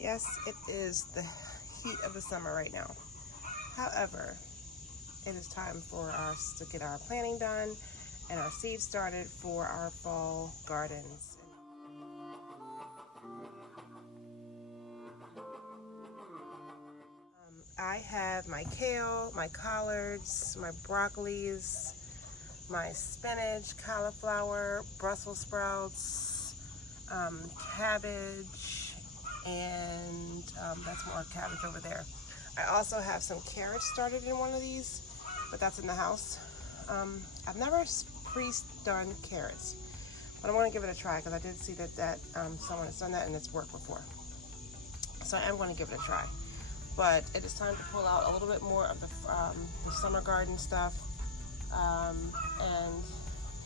Yes, it is the heat of the summer right now. However, it is time for us to get our planting done and our seeds started for our fall gardens. I have my kale, my collards, my broccolis, my spinach, cauliflower, Brussels sprouts, cabbage, and that's more cabbage over there. I also have some carrots started in one of these, but that's in the house. I've never pre-done carrots, but I want to give it a try because I did see that someone has done that and it's worked before. So I am going to give it a try. But it is time to pull out a little bit more of the summer garden stuff and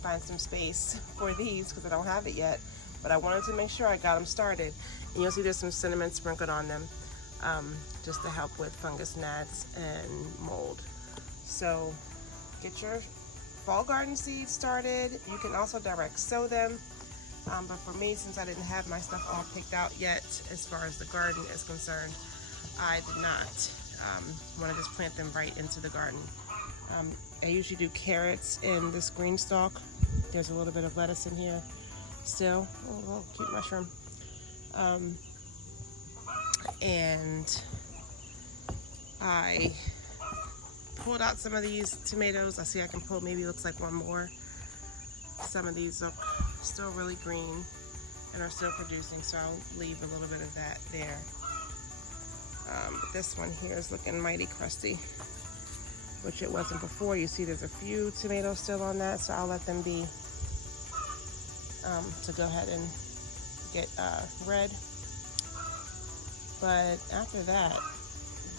find some space for these because I don't have it yet. But I wanted to make sure I got them started. And you'll see there's some cinnamon sprinkled on them just to help with fungus gnats and mold. So get your fall garden seeds started. You can also direct sow them. But for me, since I didn't have my stuff all picked out yet as far as the garden is concerned, I did not want to just plant them right into the garden. I usually do carrots in this green stalk. There's a little bit of lettuce in here still, a little cute mushroom. And I pulled out some of these tomatoes. I see I can pull, maybe looks like one more. Some of these look still really green and are still producing, so I'll leave a little bit of that there. But this one here is looking mighty crusty, which it wasn't before. You see there's a few tomatoes still on that, so I'll let them be to go ahead and get red. But after that,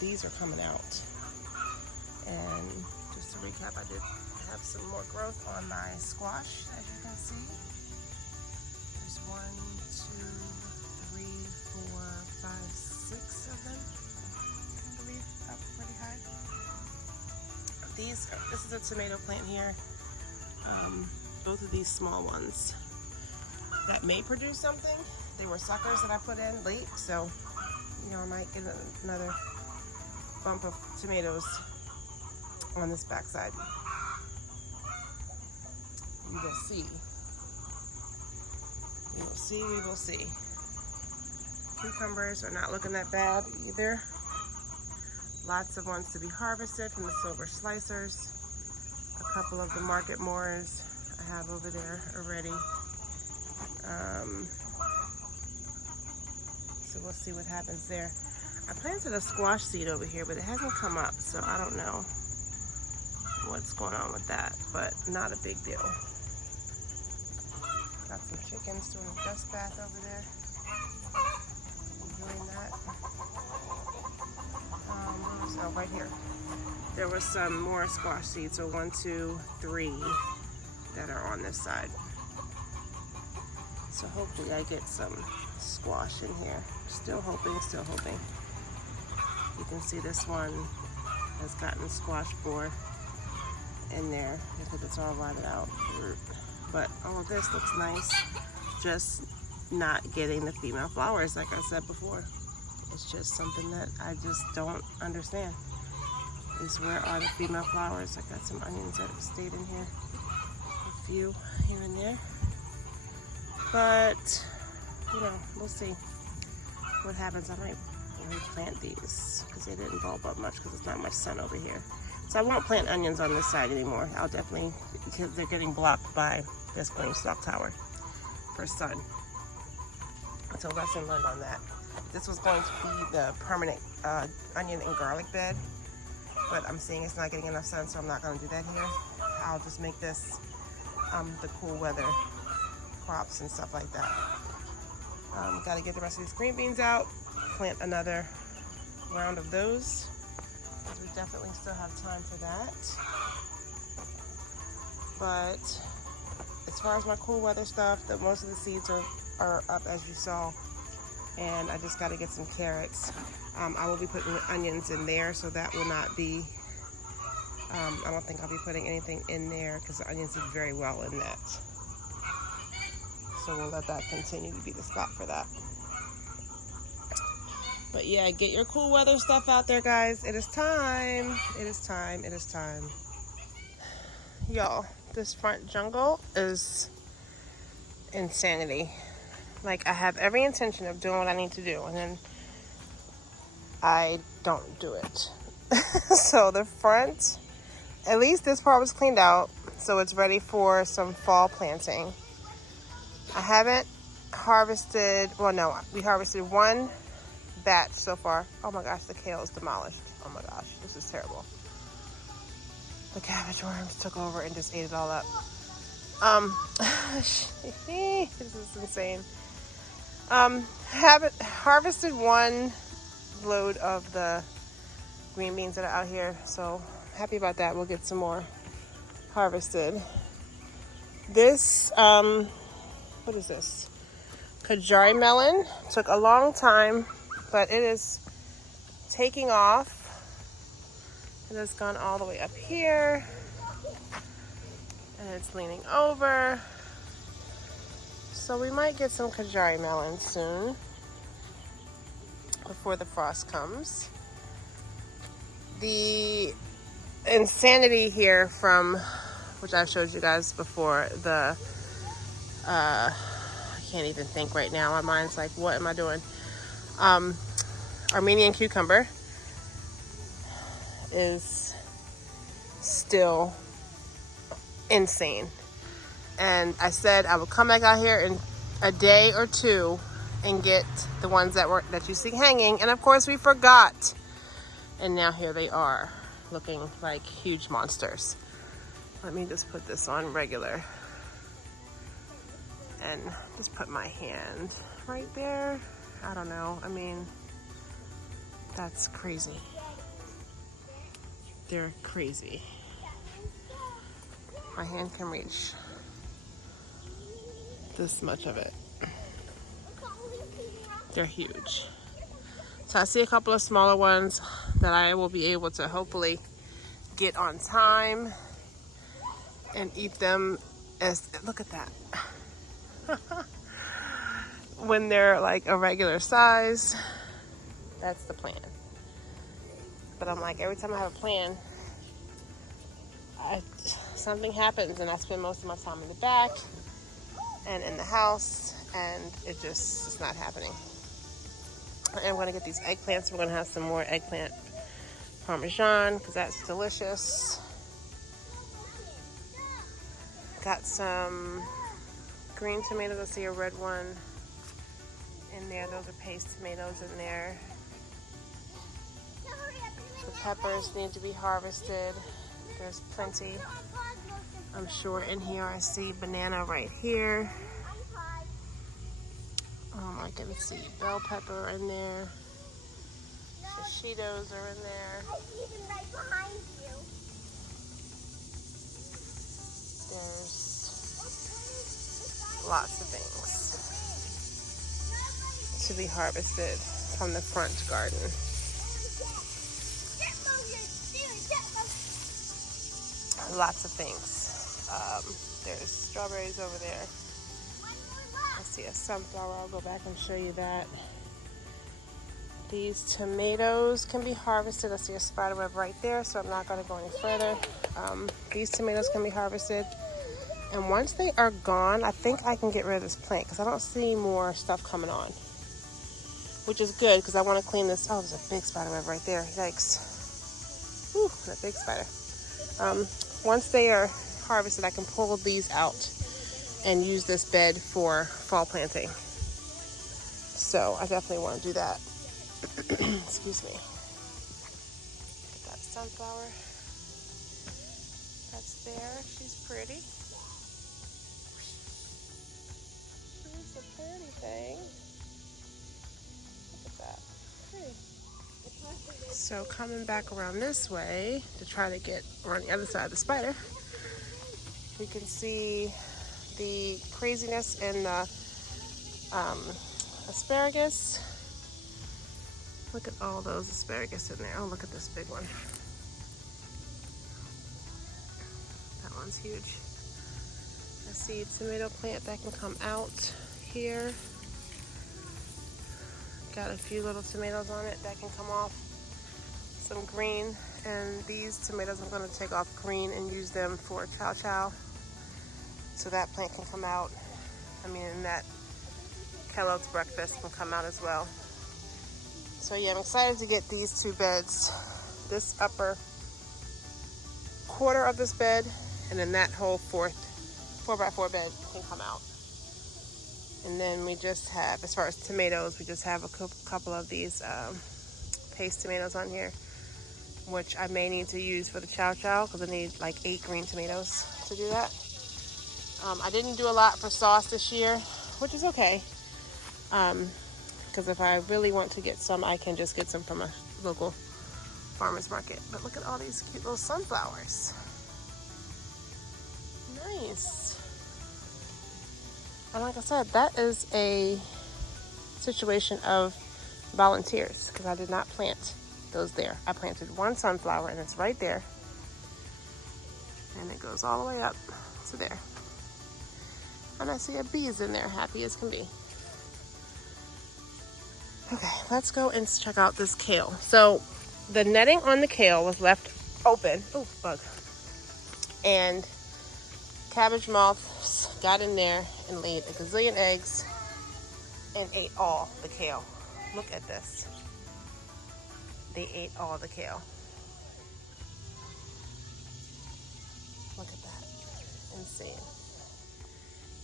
these are coming out. And just to recap, I did have some more growth on my squash, as you can see. There's 1, 2, 3, 4, 5, 6 of them. I believe up pretty high. This is a tomato plant here. Both of these small ones that may produce something. They were suckers that I put in late, so I might get another bump of tomatoes on this backside. We will see. We will see, we will see. Cucumbers are not looking that bad either. Lots of ones to be harvested from the silver slicers. A couple of the market moors I have over there already. So we'll see what happens there. I planted a squash seed over here, but it hasn't come up, so I don't know what's going on with that, but not a big deal. Got some chickens doing a dust bath over there. Enjoying that. Oh, right here. There was some more squash seeds, so 1, 2, 3 that are on this side. So hopefully I get some squash in here. Still hoping, still hoping. You can see this one has gotten squash borer in there because it's all rotted out root. But all of this looks nice, just not getting the female flowers like I said before. It's just something that I just don't understand, is where are the female flowers? I got some onions that have stayed in here, a few here and there. But, we'll see what happens. I might replant these because they didn't bulb up much because there's not much sun over here. So I won't plant onions on this side anymore. I'll definitely, because they're getting blocked by this green stalk tower for sun. So lesson learned on that. This was going to be the permanent onion and garlic bed, but I'm seeing it's not getting enough sun, so I'm not going to do that here. I'll just make this the cool weather crops and stuff like that. Got to get the rest of these green beans out, plant another round of those, because we definitely still have time for that. But as far as my cool weather stuff, most of the seeds are up, as you saw, and I just got to get some carrots. I will be putting onions in there, so that will not be, I don't think I'll be putting anything in there because the onions did very well in that. So we'll let that continue to be the spot for that. But yeah, get your cool weather stuff out there, guys. It is time. It is time. It is time. Y'all, this front jungle is insanity. Like, I have every intention of doing what I need to do, and then I don't do it. So the front, at least this part was cleaned out, so it's ready for some fall planting. I haven't harvested, well, no, we harvested one batch so far. Oh my gosh, the kale is demolished. Oh my gosh, this is terrible. The cabbage worms took over and just ate it all up. This is insane. Haven't harvested one load of the green beans that are out here, so happy about that. We'll get some more harvested. This, what is this? Kajari melon. Took a long time, but it is taking off. It has gone all the way up here, and it's leaning over. So we might get some Kajari melon soon, before the frost comes. The insanity here from, which I've showed you guys before, the, I can't even think right now. My mind's like, what am I doing? Armenian cucumber is still insane. And I said I would come back out here in a day or two and get the ones that you see hanging, and of course we forgot. And now here they are, looking like huge monsters. Let me just put this on regular and just put my hand right there. I don't know, I mean, that's crazy. They're crazy. My hand can reach this much of it. They're huge. So I see a couple of smaller ones that I will be able to hopefully get on time and eat them as, look at that. When they're like a regular size, that's the plan. But I'm like, every time I have a plan, something happens and I spend most of my time in the back and in the house, and it's not happening. I'm going to get these eggplants. We're going to have some more eggplant parmesan because that's delicious. Got some green tomatoes. I see a red one in there. Those are paste tomatoes in there. The peppers need to be harvested. There's plenty, I'm sure, in here. I see banana right here. I can see bell pepper in there. Shishitos are in there. Right behind you. There's lots of things to be harvested from the front garden. Lots of things. There's strawberries over there. I see a sunflower. I'll go back and show you that. These tomatoes can be harvested. I see a spiderweb right there, so I'm not going to go any further. These tomatoes can be harvested. And once they are gone, I think I can get rid of this plant because I don't see more stuff coming on. Which is good because I want to clean this. Oh, there's a big spiderweb right there. Yikes. Whew, that big spider. Once they are harvested, I can pull these out and use this bed for fall planting. So I definitely want to do that. Excuse me. Look at that sunflower. That's there. She's pretty. She's a pretty thing. Look at that. Pretty. So coming back around this way to try to get around the other side of the spider, we can see the craziness in the asparagus. Look at all those asparagus in there. Oh, look at this big one. That one's huge. I see a tomato plant that can come out here. Got a few little tomatoes on it that can come off. Some green, and these tomatoes I'm going to take off green and use them for chow chow, so that plant can come out. I mean, and that Kellogg's breakfast can come out as well. So yeah, I'm excited to get these 2 beds. This upper quarter of this bed, and then that whole 4x4 bed can come out. And then we just have, as far as tomatoes, we just have a couple of these paste tomatoes on here, which I may need to use for the chow chow because I need like 8 green tomatoes to do that. I didn't do a lot for sauce this year, which is okay. Because if I really want to get some, I can just get some from a local farmer's market. But look at all these cute little sunflowers. Nice. And like I said, that is a situation of volunteers, because I did not plant those there. I planted 1 sunflower and it's right there. And it goes all the way up to there. And I see a bees in there, happy as can be. Okay, let's go and check out this kale. So the netting on the kale was left open. Oh, bug. And cabbage moths got in there and laid a gazillion eggs and ate all the kale. Look at this. They ate all the kale. Look at that. Insane.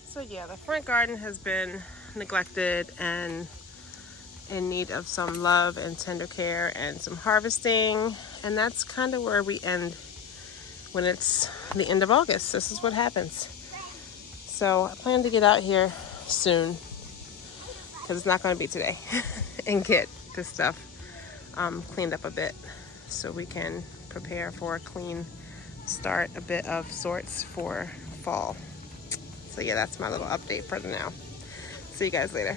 So yeah, the front garden has been neglected and in need of some love and tender care and some harvesting. And that's kind of where we end when it's the end of August. This is what happens. So I plan to get out here soon, because it's not going to be today, and get this stuff cleaned up a bit so we can prepare for a clean start, a bit of sorts for fall. So yeah, that's my little update for now. See you guys later.